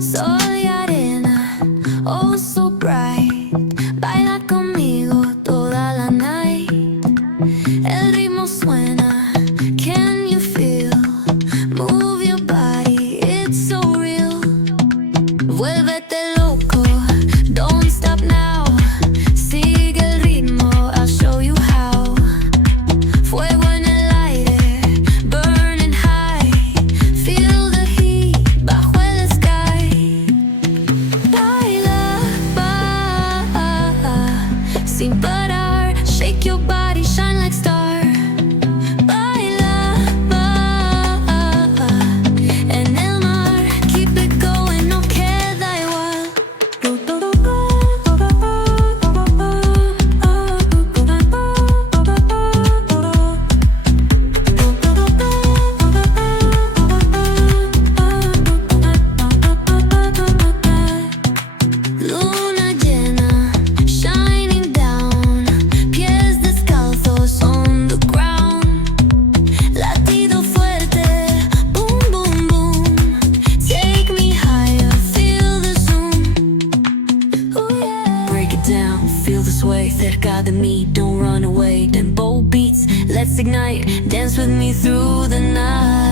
Soy arena, oh so bright. Baila conmigo toda la night. El ritmo suena, can you feel? Move your body, it's so real. Vuélvete loco, don't stop now. Sigue el ritmo, I'll show you how. Fuego en el aire, burning high. Feel the heat bajo el sky. Baila, sin parar. Shake your body, shine like star. Baila, en el mar. Keep it going, no queda igual. Luna llena, shining down. Pies descalzos on the ground. Latido fuerte, boom, boom, boom. Take me higher, feel the zoom. Ooh, yeah. Break it down, feel the sway. Cerca de mí, don't run away. Tempo beats, let's ignite. Dance with me through the night.